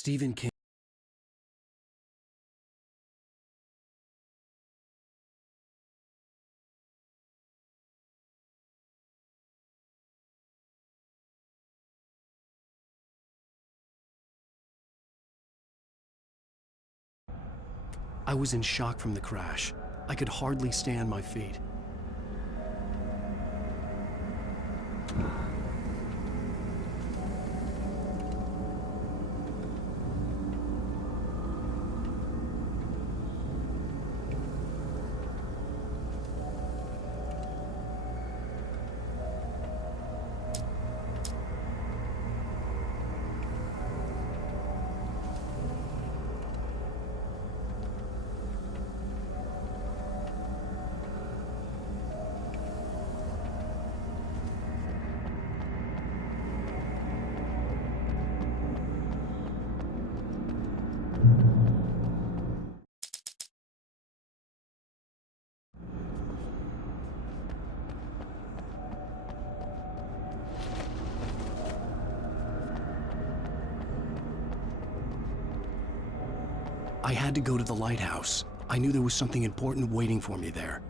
Stephen King. I was in shock from the crash. I could hardly stand my feet. I had to go to the lighthouse. I knew there was something important waiting for me there.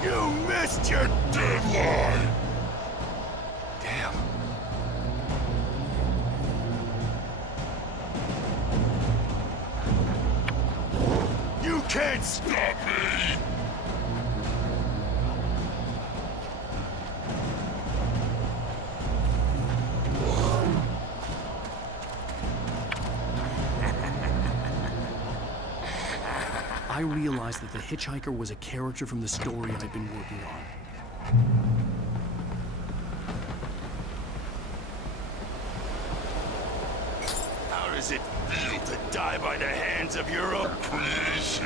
You missed your deadline! Damn. You can't stop me! I realized that the hitchhiker was a character from the story I'd been working on. How does it feel to die by the hands of your own? Please.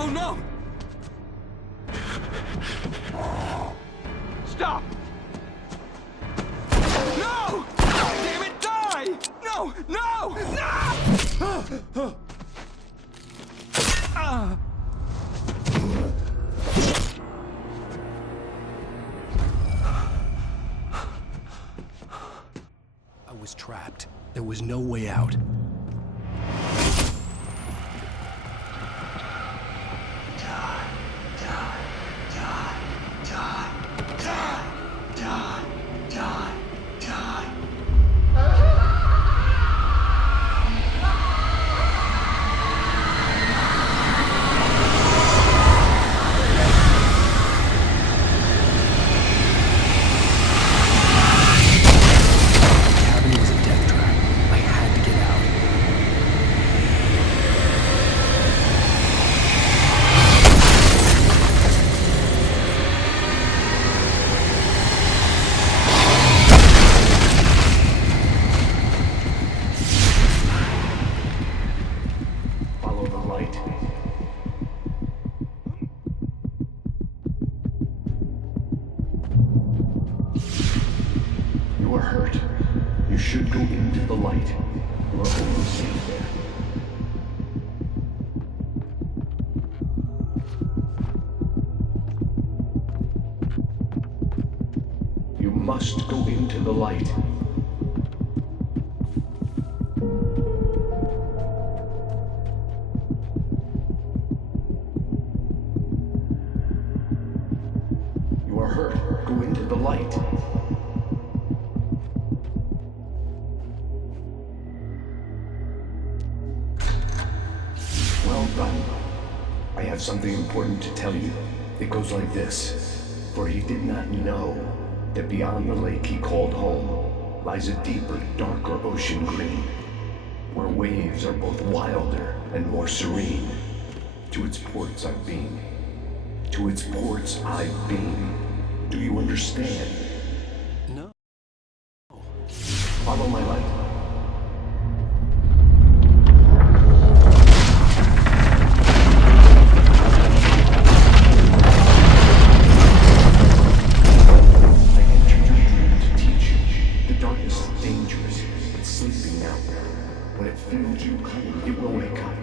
Oh no! Stop! No! Damn it, die! No! No! No! I was trapped. There was no way out. The cabin was a death trap. I had to get out. should go into the light. You are always safe there. You must go into the light. You are hurt. Go into the light. Well done. I have something important to tell you. It goes like this. For he did not know that beyond the lake he called home lies a deeper, darker ocean green, where waves are both wilder and more serene. To its ports I've been. To its ports I've been. Do you understand? No. Follow my light. I entered your dream to teach you. The darkness is dangerous. It's sleeping now. When it feels you coming, it will wake up.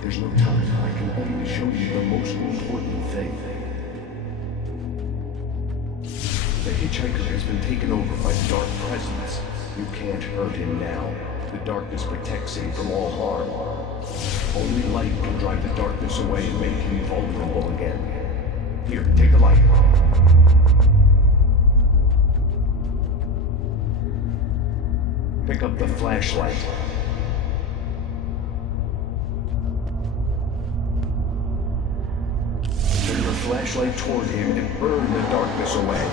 There's no time. I can only show you the most important thing. The hitchhiker has been taken over by the dark presence. You can't hurt him now. The darkness protects him from all harm. Only light can drive the darkness away and make him vulnerable again. Here, take the light. Pick up the flashlight. Turn your flashlight toward him and burn the darkness away.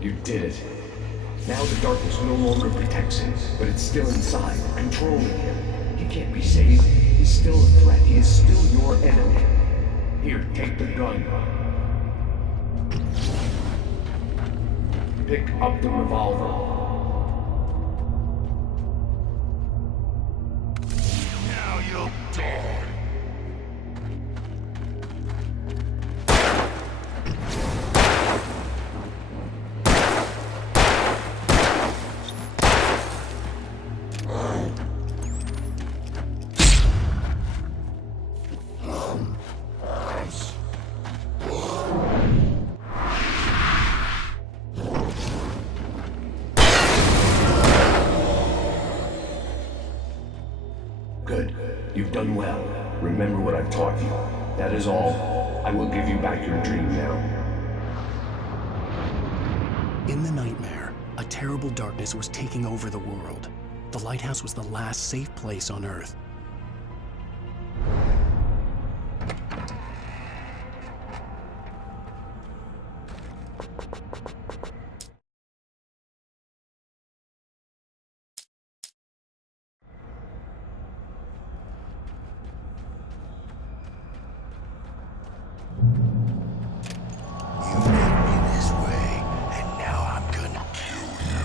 You did it. Now the darkness no longer protects him, but it's still inside, controlling him. He can't be saved. He's still a threat. He is still your enemy. Here, take the gun. Pick up the revolver. Now you'll die. Good. You've done well. Remember what I've taught you. That is all. I will give you back your dream now. In the nightmare, a terrible darkness was taking over the world. The lighthouse was the last safe place on Earth. You made me this way, and now I'm gonna kill you.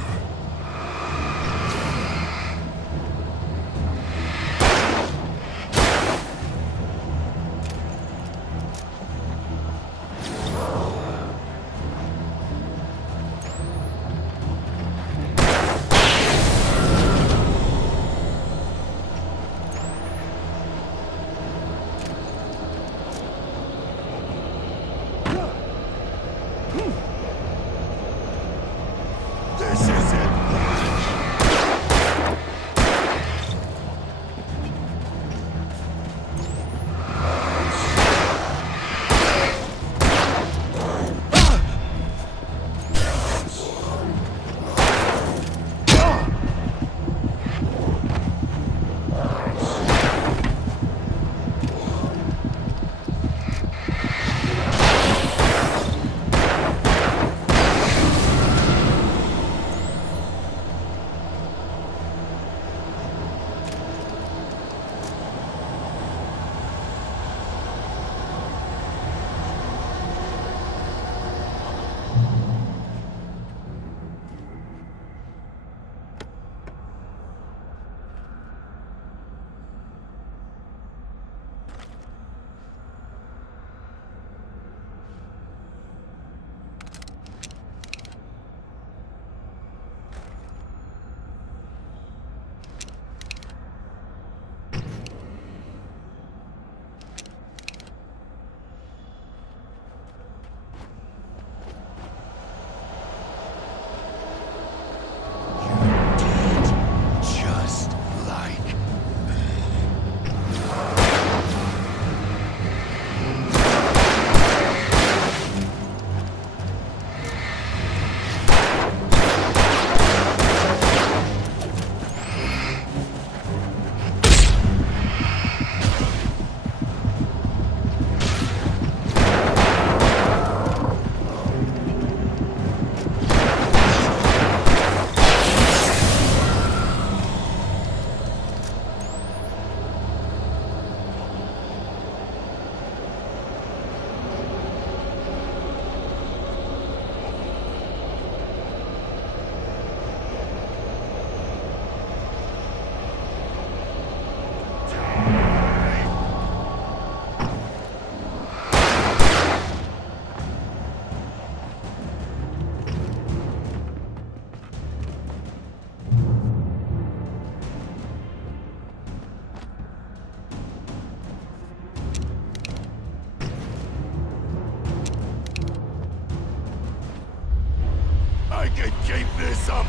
some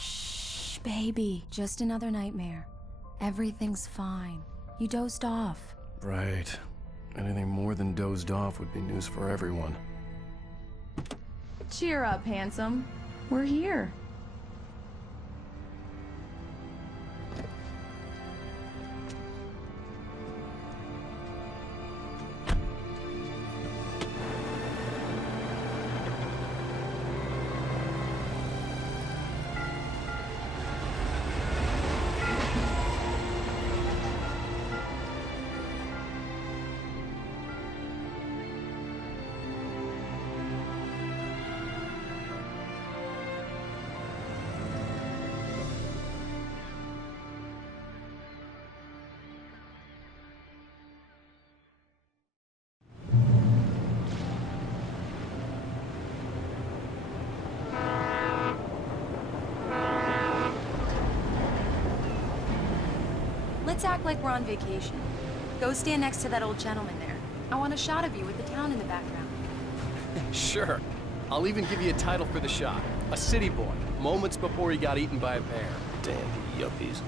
Shh, baby. Just another nightmare. Everything's fine. You dozed off. Right. Anything more than dozed off would be news for everyone. Cheer up, handsome. We're here. Let's act like we're on vacation. Go stand next to that old gentleman there. I want a shot of you with the town in the background. Sure. I'll even give you a title for the shot. A city boy, moments before he got eaten by a bear. Damn yuppies.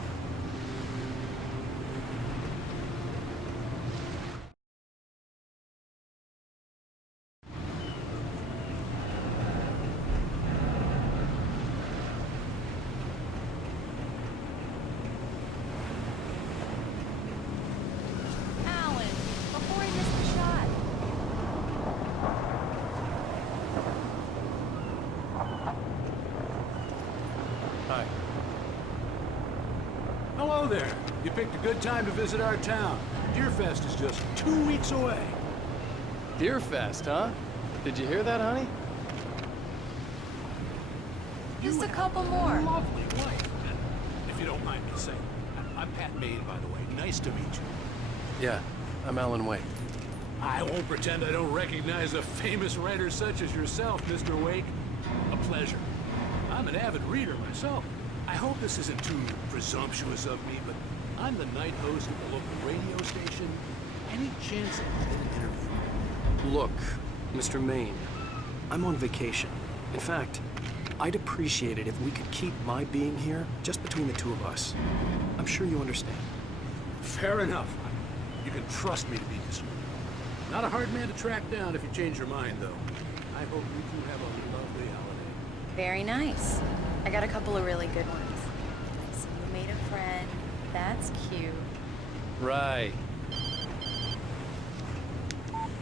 Alan, before I miss the shot. Hi. Hello there. You picked a good time to visit our town. Deerfest is just 2 weeks away. Deerfest, huh? Did you hear that, honey? Just a couple more. Lovely wife. And if you don't mind me saying, I'm Pat Maine, by the way. Nice to meet you. Yeah, I'm Alan Wake. I won't pretend I don't recognize a famous writer such as yourself, Mr. Wake. A pleasure. I'm an avid reader myself. I hope this isn't too presumptuous of me, but I'm the night host of the local radio station. Any chance I can get an interview? Look, Mr. Maine, I'm on vacation. In fact, I'd appreciate it if we could keep my being here just between the two of us. I'm sure you understand. Fair enough. You can trust me to be discreet. Not a hard man to track down if you change your mind, though. I hope you two have a lovely holiday. Very nice. I got a couple of really good ones. So you made a friend. That's cute. Right.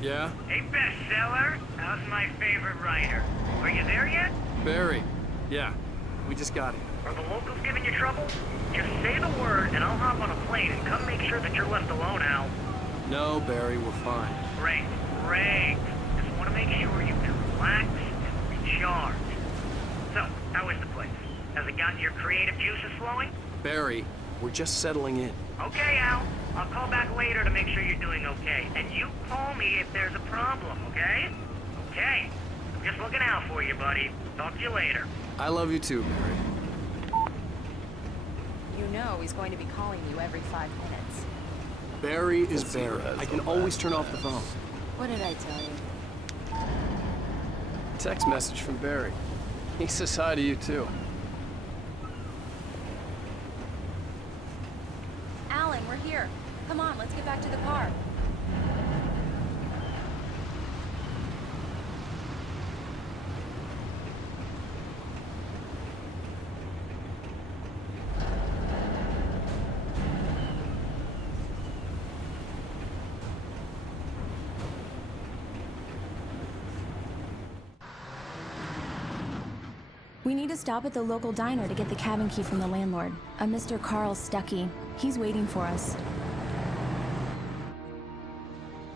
Yeah? Hey, bestseller, how's my favorite writer? Are you there yet? Barry. Yeah. We just got here. Are the locals giving you trouble? Just say the word and I'll hop on a plane and come make sure that you're left alone, Al. No, Barry, we're fine. Great, great. Just want to make sure you can relax and recharge. So, how is the place? Has it gotten your creative juices flowing? Barry, we're just settling in. Okay, Al. I'll call back later to make sure you're doing okay. And you call me if there's a problem, okay? Okay. Just looking out for you, buddy. Talk to you later. I love you too, Barry. You know he's going to be calling you every 5 minutes. Barry is Barry. I can always turn off the phone. What did I tell you? Text message from Barry. He says hi to you too. Alan, we're here. Come on, let's get back to the car. We need to stop at the local diner to get the cabin key from the landlord, a Mr. Carl Stuckey. He's waiting for us.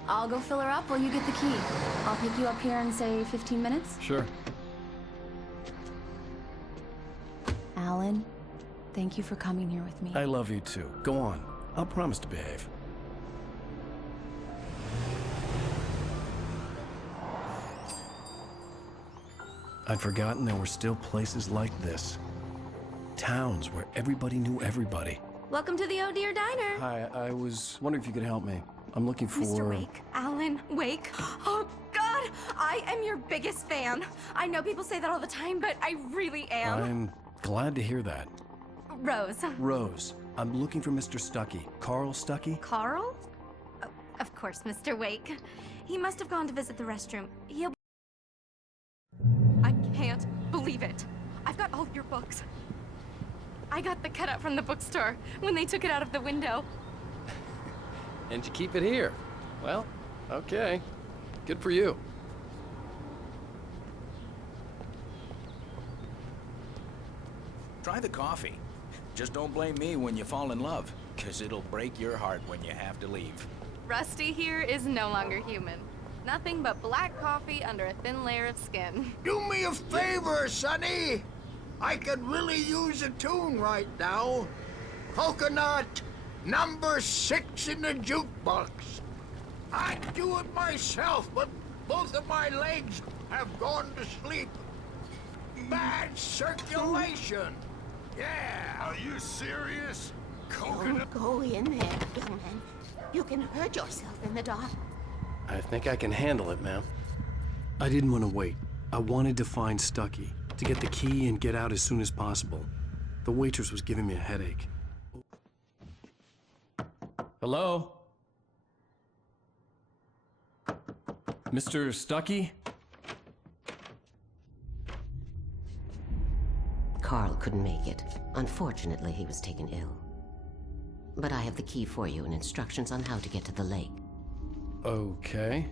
I'll go fill her up while you get the key. I'll pick you up here in, say, 15 minutes? Sure. Alan, thank you for coming here with me. I love you too. Go on. I'll promise to behave. I'd forgotten there were still places like this. Towns where everybody knew everybody. Welcome to the Oh Dear Diner. Hi, I was wondering if you could help me. I'm looking for... Mr. Wake, Alan Wake. Oh, God, I am your biggest fan. I know people say that all the time, but I really am. I'm glad to hear that. Rose. Rose, I'm looking for Mr. Stuckey. Carl Stuckey? Carl? Oh, of course, Mr. Wake. He must have gone to visit the restroom. He'll... I can't believe it. I've got all your books. I got the cutout from the bookstore when they took it out of the window. And you keep it here. Well, okay. Good for you. Try the coffee. Just don't blame me when you fall in love, 'cause it'll break your heart when you have to leave. Rusty here is no longer human. Nothing but black coffee under a thin layer of skin. Do me a favor, Sonny. I could really use a tune right now. Coconut, number 6 in the jukebox. I'd do it myself, but both of my legs have gone to sleep. Bad circulation. Yeah. Are you serious? Coconut? Don't go in there, young man. You can hurt yourself in the dark. I think I can handle it, ma'am. I didn't want to wait. I wanted to find Stuckey, to get the key and get out as soon as possible. The waitress was giving me a headache. Hello? Mr. Stuckey? Carl couldn't make it. Unfortunately, he was taken ill. But I have the key for you and instructions on how to get to the lake. Okay.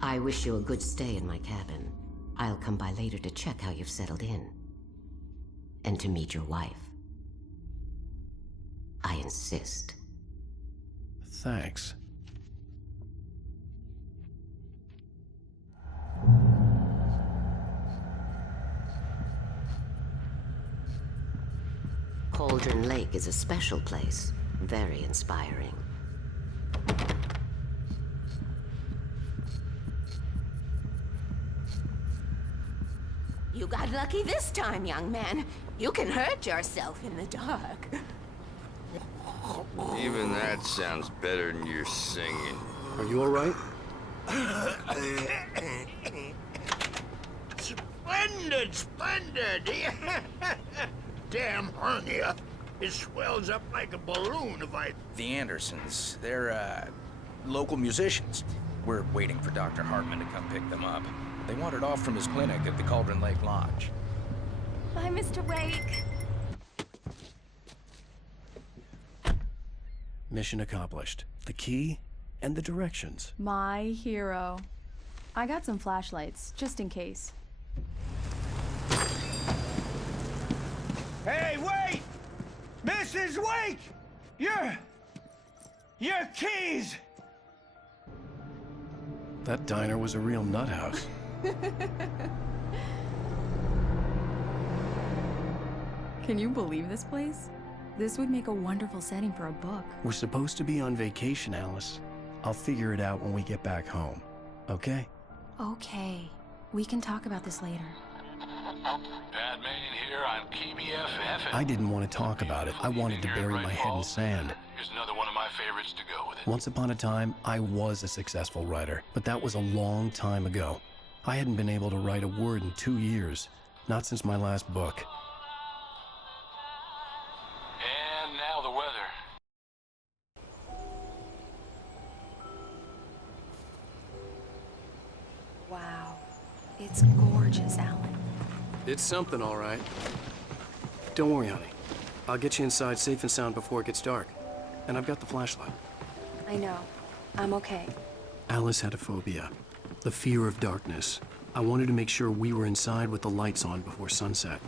I wish you a good stay in my cabin. I'll come by later to check how you've settled in. And to meet your wife. I insist. Thanks. Cauldron Lake is a special place. Very inspiring. You got lucky this time, young man. You can hurt yourself in the dark. Even that sounds better than your singing. Are you all right? Splendid, splendid. Damn hernia. It swells up like a balloon if I... The Andersons, they're, local musicians. We're waiting for Dr. Hartman to come pick them up. They wandered off from his clinic at the Cauldron Lake Lodge. Bye, Mr. Wake. Mission accomplished. The key and the directions. My hero. I got some flashlights, just in case. Hey, wait! Mrs. Wake! Your keys! That diner was a real nut house. Can you believe this place? This would make a wonderful setting for a book. We're supposed to be on vacation, Alice. I'll figure it out when we get back home. Okay? Okay. We can talk about this later. Pat Main here on KBFF. I didn't want to talk about it. I wanted to bury my head in sand. Here's another one of my favorites to go with it. Once upon a time, I was a successful writer, but that was a long time ago. I hadn't been able to write a word in 2 years, not since my last book. And now the weather. Wow. It's gorgeous, Alan. It's something, all right. Don't worry, honey. I'll get you inside safe and sound before it gets dark. And I've got the flashlight. I know. I'm okay. Alice had a phobia, the fear of darkness. I wanted to make sure we were inside with the lights on before sunset.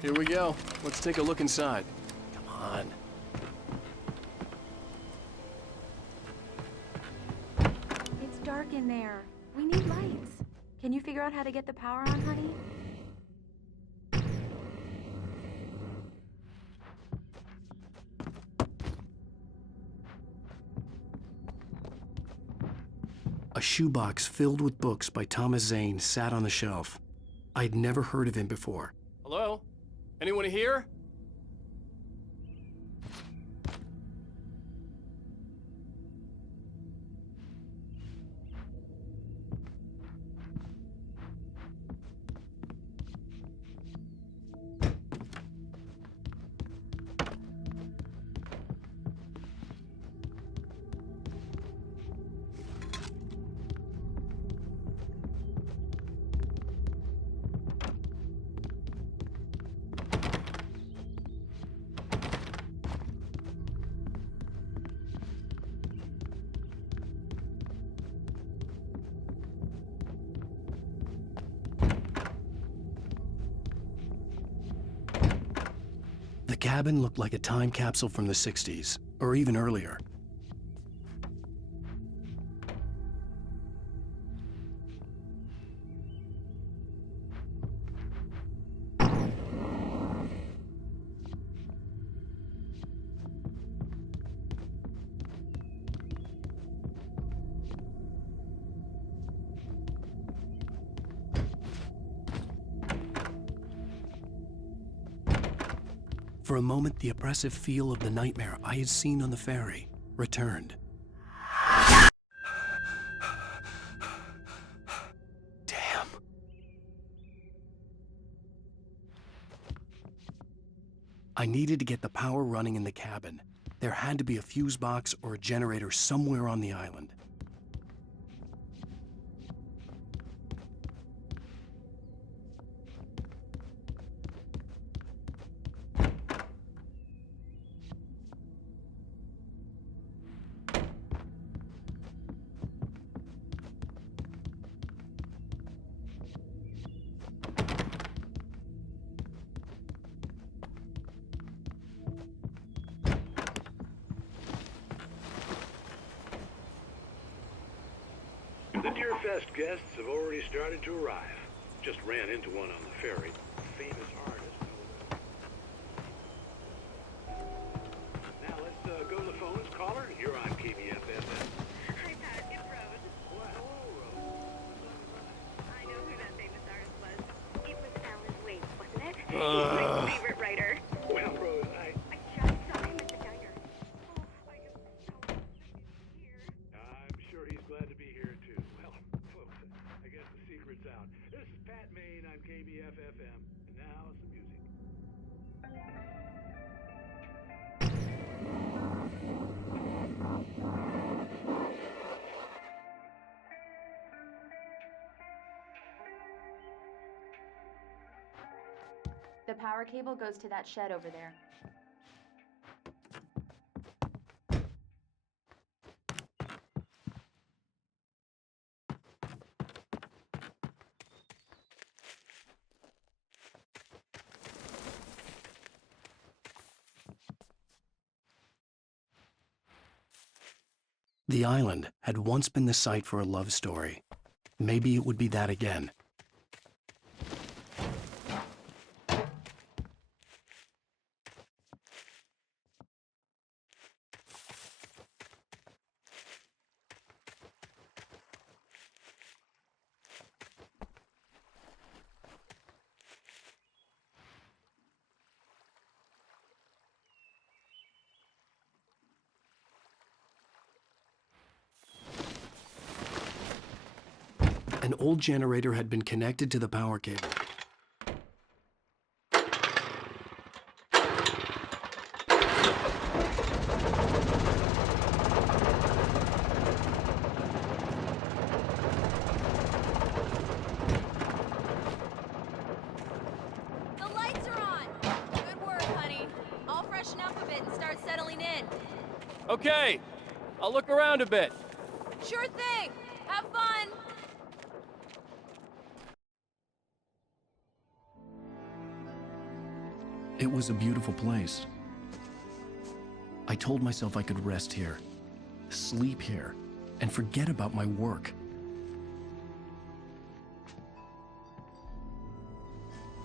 Here we go. Let's take a look inside. Come on. It's dark in there. We need lights. Can you figure out how to get the power on, honey? A shoebox filled with books by Thomas Zane sat on the shelf. I'd never heard of him before. Hello? Anyone here? The cabin looked like a time capsule from the 60s, or even earlier. For a moment, the oppressive feel of the nightmare I had seen on the ferry returned. Damn. I needed to get the power running in the cabin. There had to be a fuse box or a generator somewhere on the island. The Deerfest guests have already started to arrive. Just ran into one on the ferry. Famous artist. Now let's go to the phones. Caller, you're on KBFF. Hi, Pat. It's Rose. Well, hello, Rose. I know who that famous artist was. It was alanwake, wasn't it? He's my favorite writer. Well, Rose, I just saw him at the diner. Oh, I am so happy to be here. I'm sure he's glad to be here, too. Well, folks, I guess the secret's out. This is Pat Main on KBFFM. And now, some The power cable goes to that shed over there. The island had once been the site for a love story. Maybe it would be that again. An old generator had been connected to the power cable. The lights are on! Good work, honey. I'll freshen up a bit and start settling in. Okay, I'll look around a bit. Sure thing! Have fun! It was a beautiful place. I told myself I could rest here, sleep here, and forget about my work.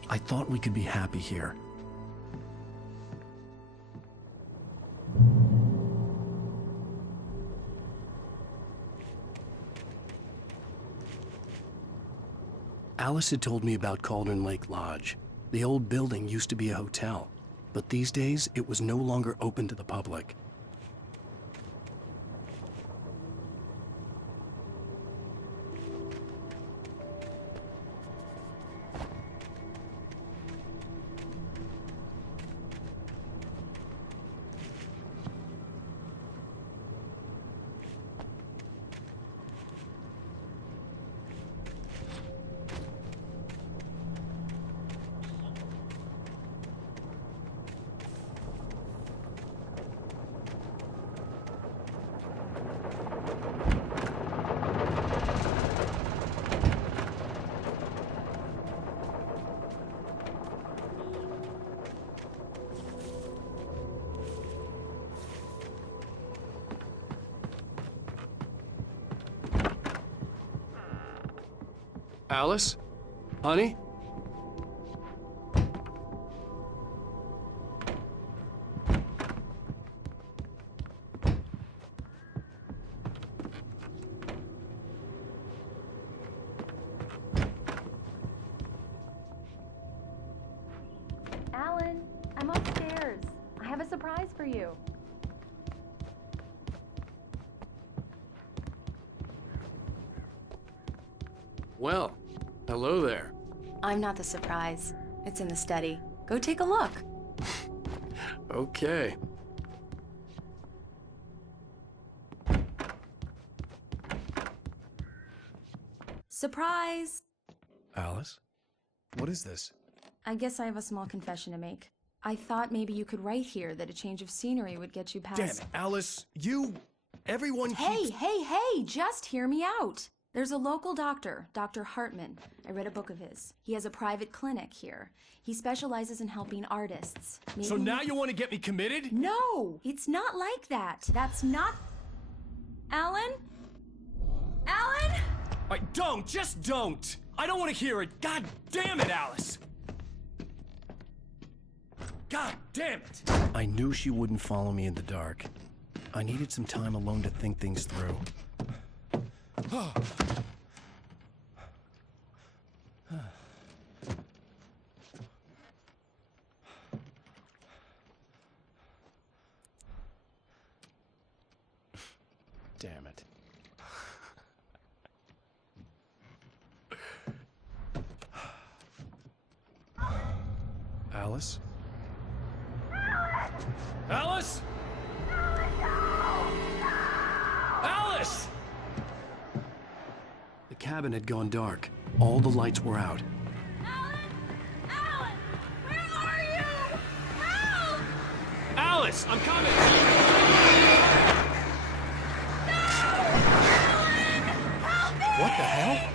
I thought we could be happy here. Alice had told me about Cauldron Lake Lodge. The old building used to be a hotel, but these days it was no longer open to the public. Alice? Honey? Alan, I'm upstairs. I have a surprise for you. Well, hello there. I'm not the surprise. It's in the study. Go take a look. Okay. Surprise! Alice? What is this? I guess I have a small confession to make. I thought maybe you could write here that a change of scenery would get you past— Damn it, Alice, everyone keeps— Hey, just hear me out. There's a local doctor, Dr. Hartman. I read a book of his. He has a private clinic here. He specializes in helping artists. So now you want to get me committed? No, it's not like that. That's not— Alan? Alan? Just don't! I don't want to hear it! God damn it, Alice! God damn it! I knew she wouldn't follow me in the dark. I needed some time alone to think things through. Damn it. Alice? Alice? Alice! The cabin had gone dark. All the lights were out. Alan! Alan! Where are Alice, I'm coming! What the hell?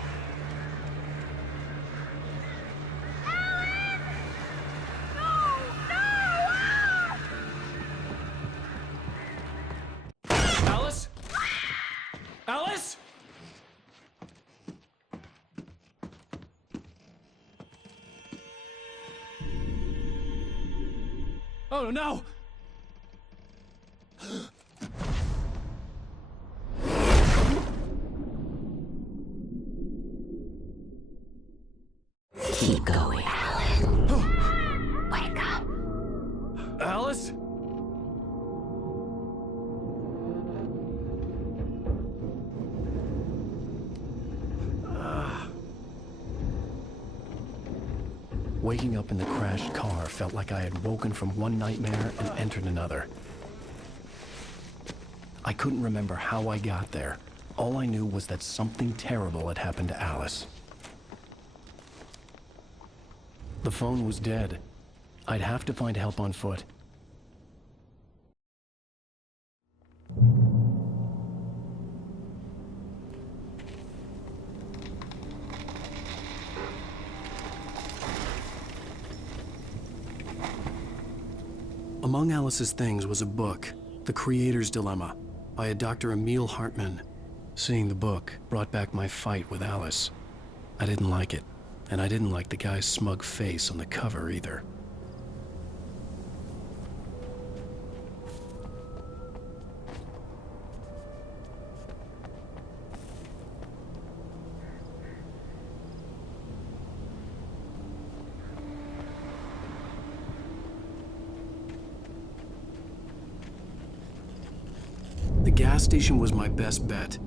Alice? Alice? Oh no! Keep going, Alan. Wake up. Alice? Waking up in the crashed car felt like I had woken from one nightmare and entered another. I couldn't remember how I got there. All I knew was that something terrible had happened to Alice. The phone was dead. I'd have to find help on foot. Among Alice's things was a book, The Creator's Dilemma, by a Dr. Emil Hartmann. Seeing the book brought back my fight with Alice. I didn't like it, and I didn't like the guy's smug face on the cover either. The gas station was my best bet.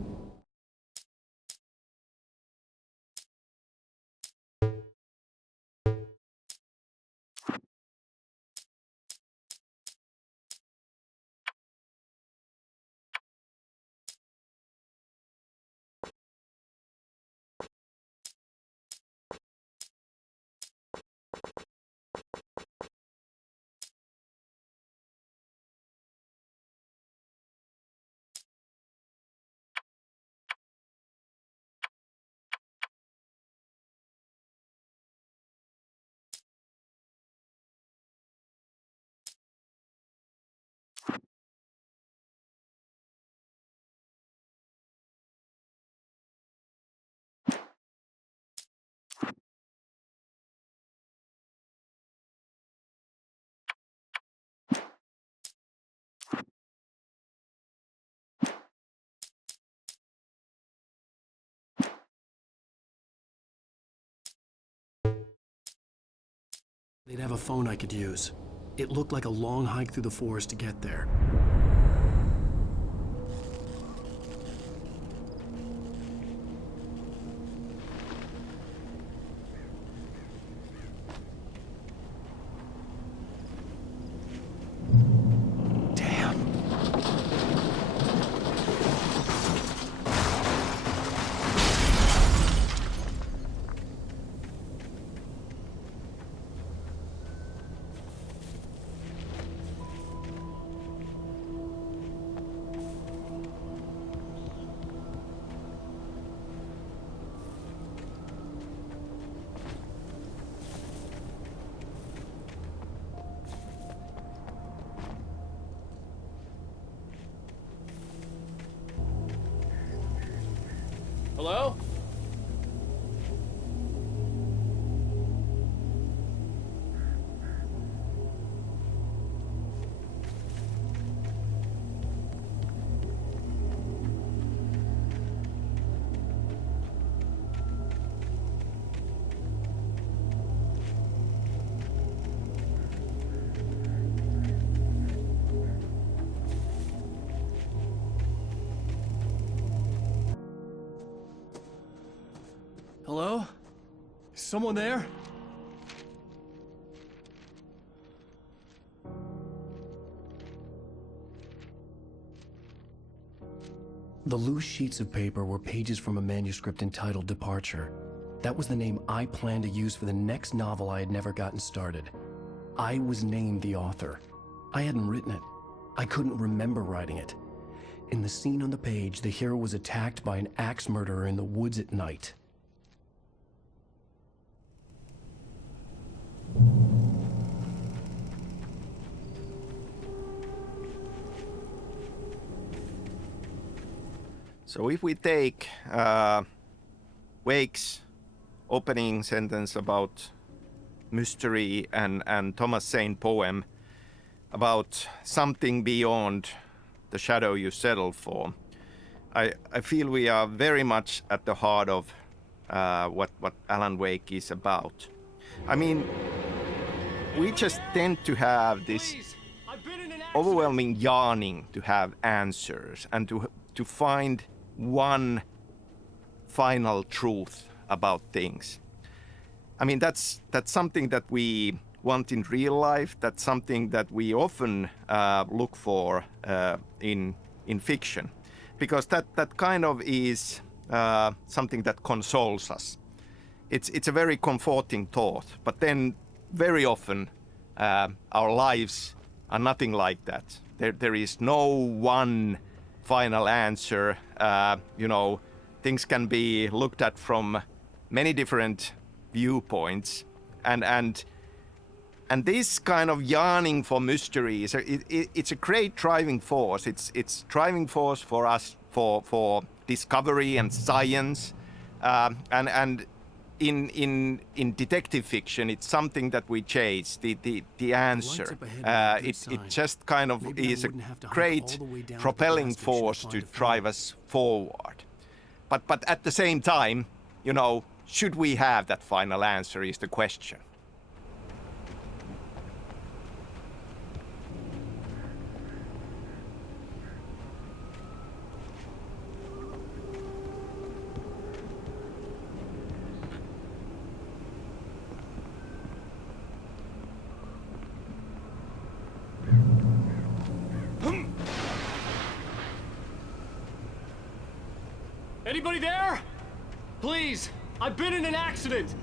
They'd have a phone I could use. It looked like a long hike through the forest to get there. Hello? Hello? Is someone there? The loose sheets of paper were pages from a manuscript entitled Departure. That was the name I planned to use for the next novel I had never gotten started. I was named the author. I hadn't written it. I couldn't remember writing it. In the scene on the page, the hero was attacked by an axe murderer in the woods at night. So if we take Wake's opening sentence about mystery and Thomas Saint poem about something beyond the shadow you settle for, I feel we are very much at the heart of what Alan Wake is about. I mean, we just tend to have this overwhelming yearning to have answers and to find one final truth about things. I mean, that's something that we want in real life. That's something that we often look for in fiction, because that kind of is something that consoles us. It's a very comforting thought, but then very often our lives are nothing like that. There is no one final answer. You know, things can be looked at from many different viewpoints, and this kind of yearning for mystery it's a great driving force. It's driving force for us for discovery and science, and in detective fiction, it's something that we chase, the answer. It just kind of is a great propelling force to drive us forward. But at the same time, you know, should we have that final answer is the question. Anybody there? Please, I've been in an accident.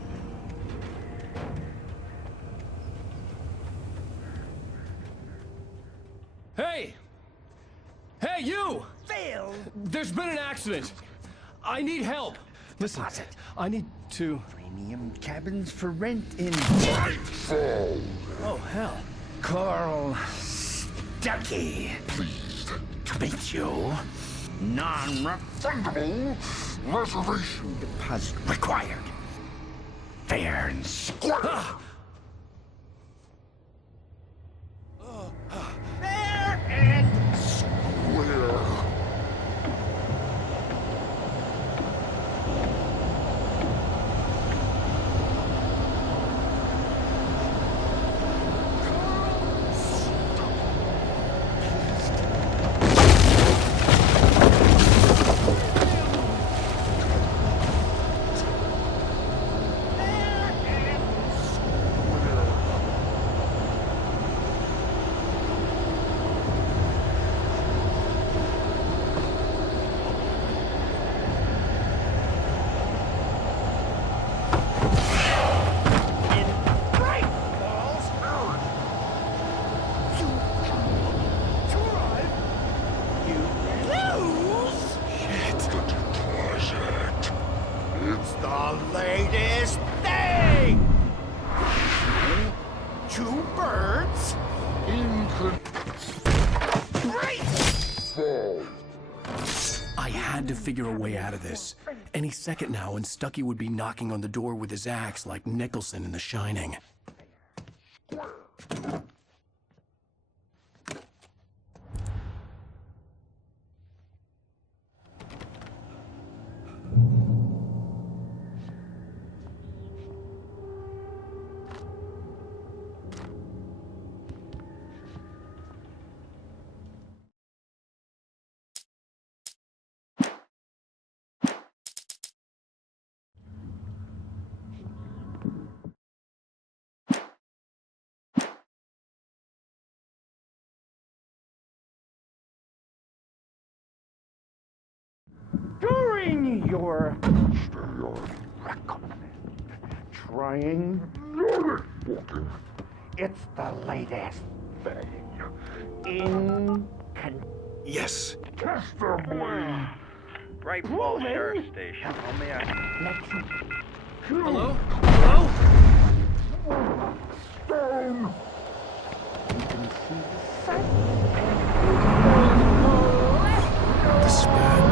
Hey! Hey, you! Phil! There's been an accident. I need help. Listen, I need to... Premium cabins for rent in... Oh, hell. Carl Stucky. Pleased To meet you. Non-refundable reservation deposit required. Fair and square. Fair and square. Figure a way out of this. Any second now, and Stucky would be knocking on the door with his axe like Nicholson in The Shining. During your recommend trying it's the latest In Yes. Test them, Blade. Right Falls Sheriff Station. Only Hello? Hello? Down. This is bad.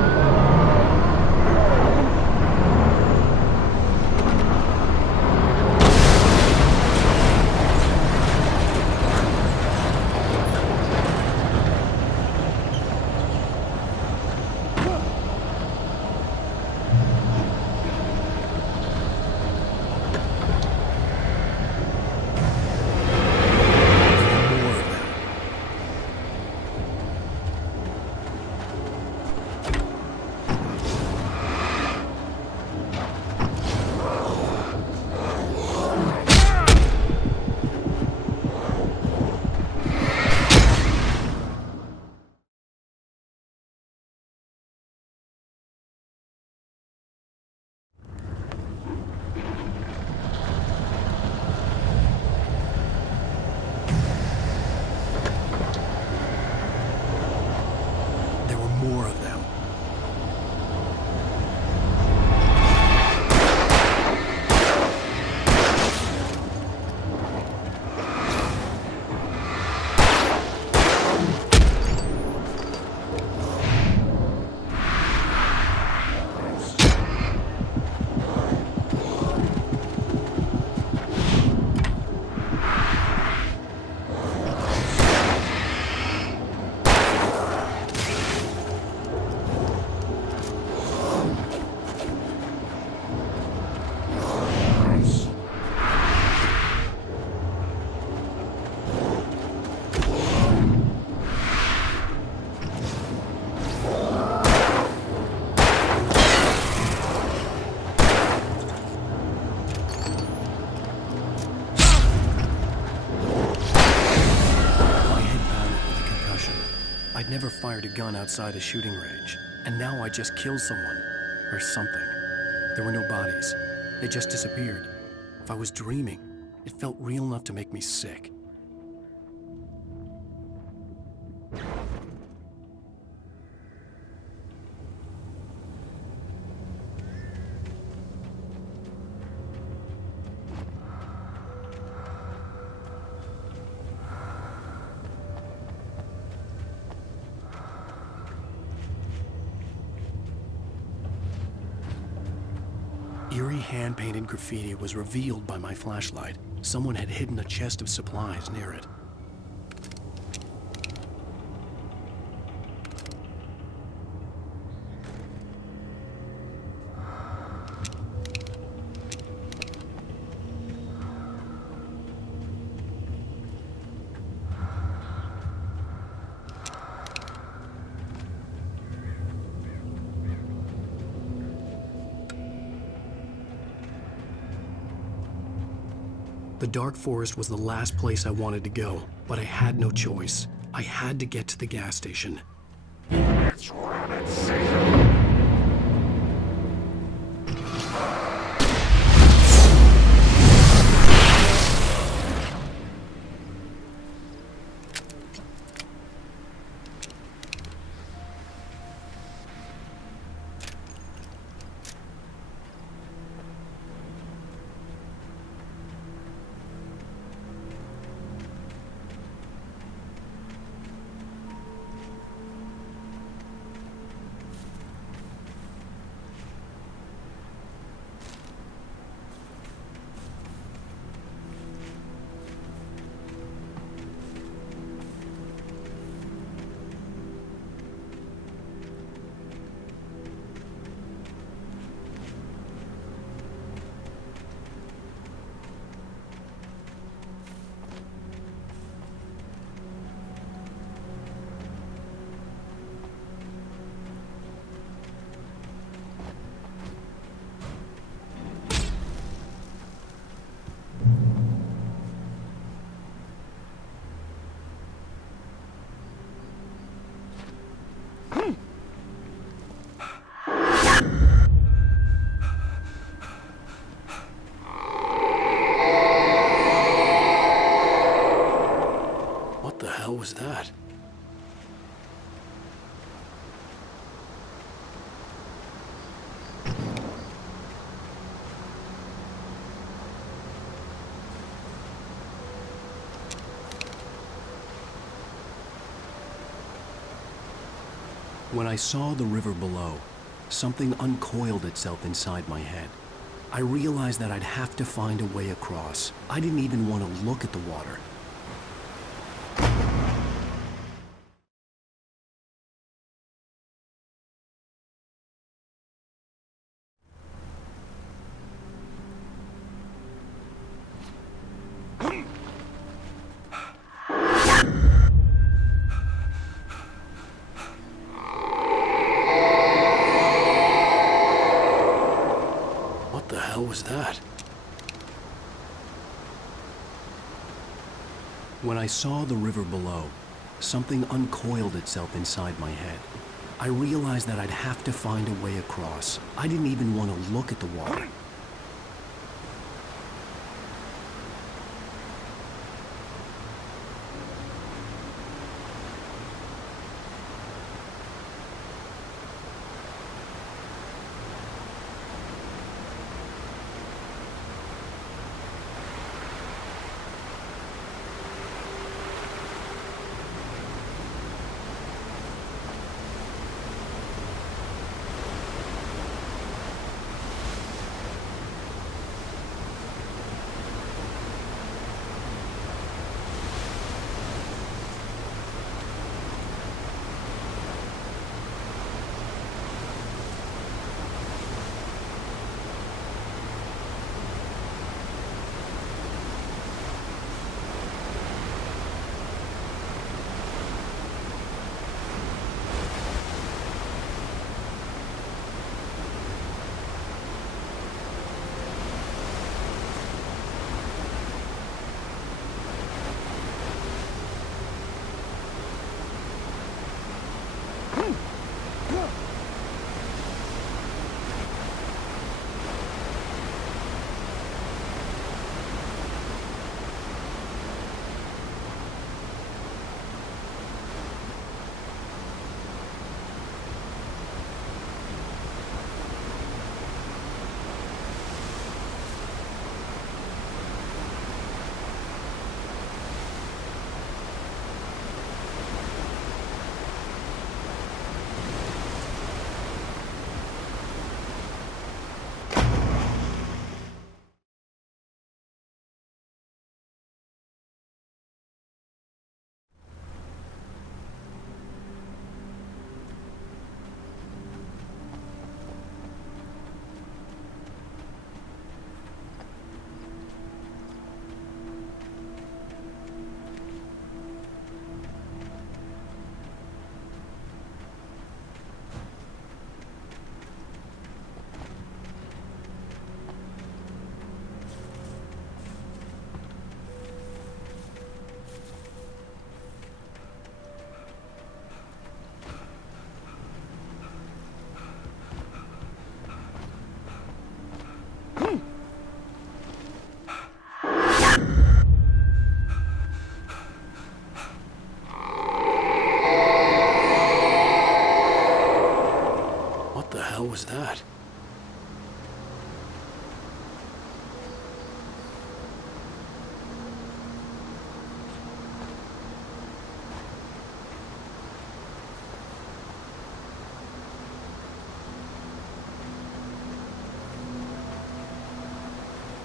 More of them. I'd never fired a gun outside a shooting range, and now I just killed someone. Or something. There were no bodies. They just disappeared. If I was dreaming, it felt real enough to make me sick. Eerie hand-painted graffiti was revealed by my flashlight. Someone had hidden a chest of supplies near it. The dark forest was the last place I wanted to go, but I had no choice. I had to get to the gas station. Let's run and see them. When I saw the river below, something uncoiled itself inside my head. I realized that I'd have to find a way across. I didn't even want to look at the water. What the hell was that? When I saw the river below, something uncoiled itself inside my head. I realized that I'd have to find a way across. I didn't even want to look at the water. What the hell was that?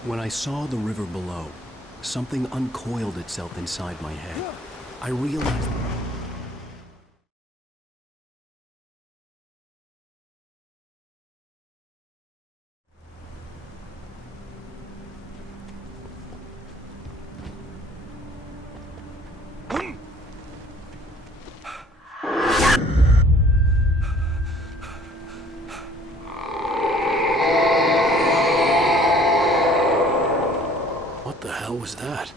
When I saw the river below, something uncoiled itself inside my head. I realized... What the hell was that?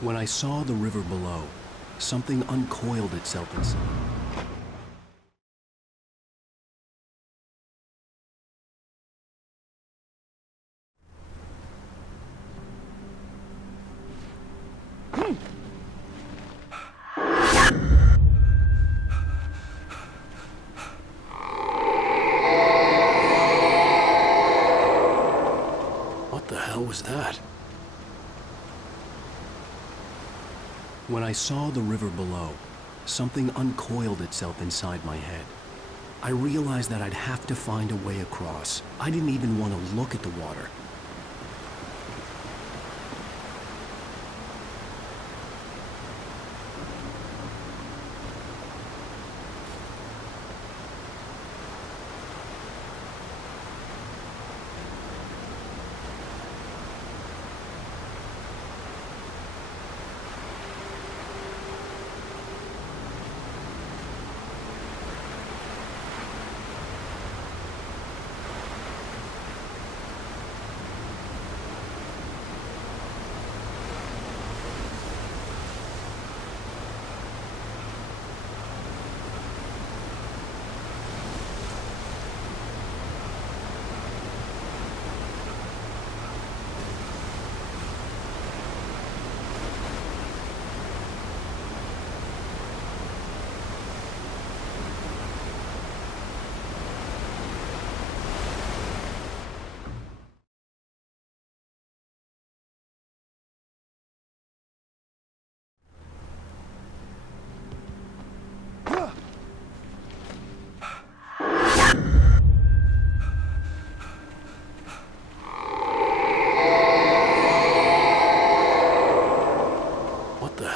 When I saw the river below, something uncoiled itself inside. What the hell was that? When I saw the river below, something uncoiled itself inside my head. I realized that I'd have to find a way across. I didn't even want to look at the water.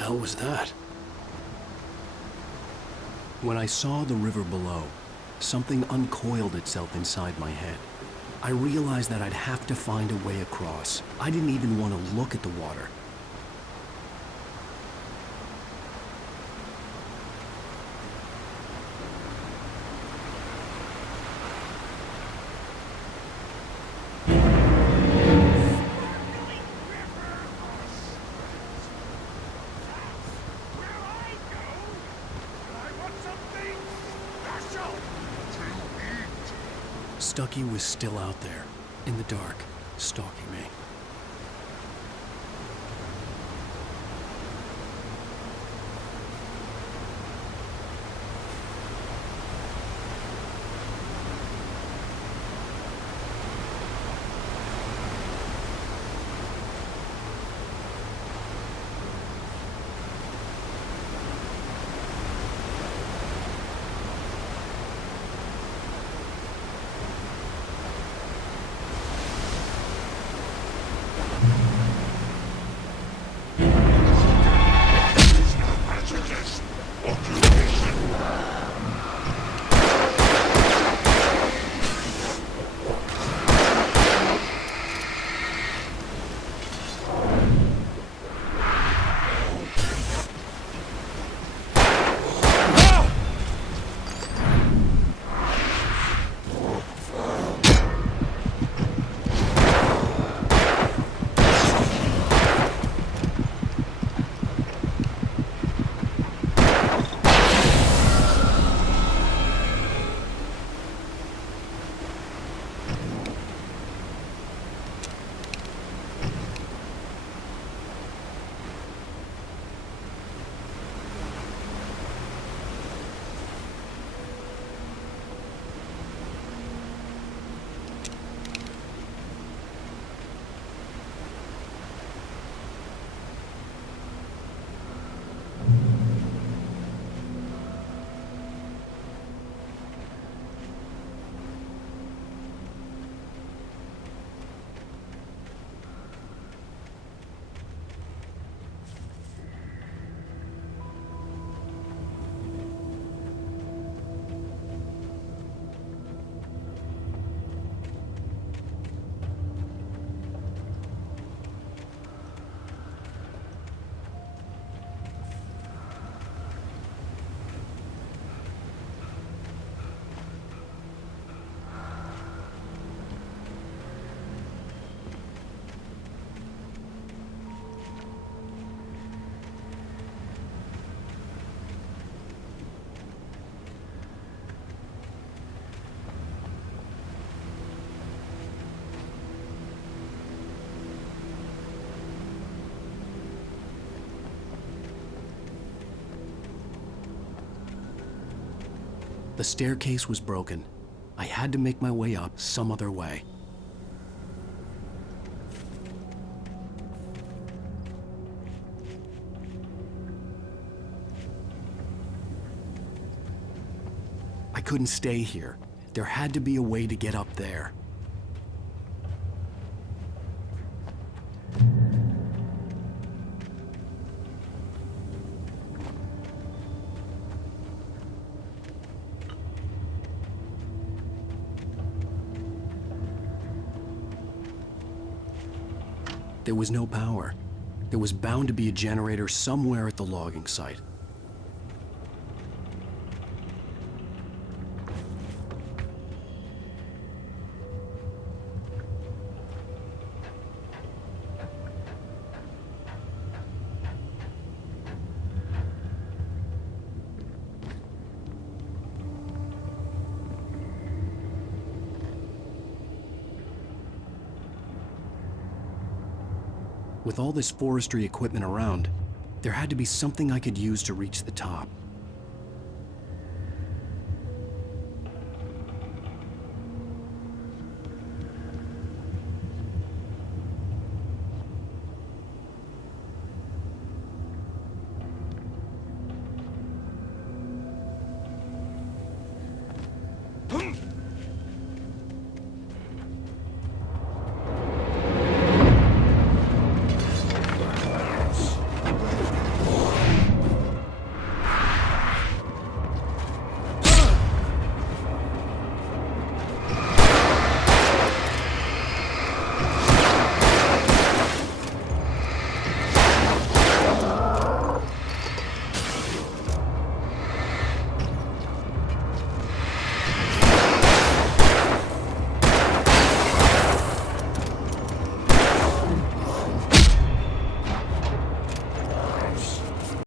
What was that? When I saw the river below, something uncoiled itself inside my head. I realized that I'd have to find a way across. I didn't even want to look at the water. Stucky was still out there, in the dark, stalking me. The staircase was broken. I had to make my way up some other way. couldn't stay here. There had to be a way to get up there. There was no power. There was bound to be a generator somewhere at the logging site. With all this forestry equipment around, there had to be something I could use to reach the top.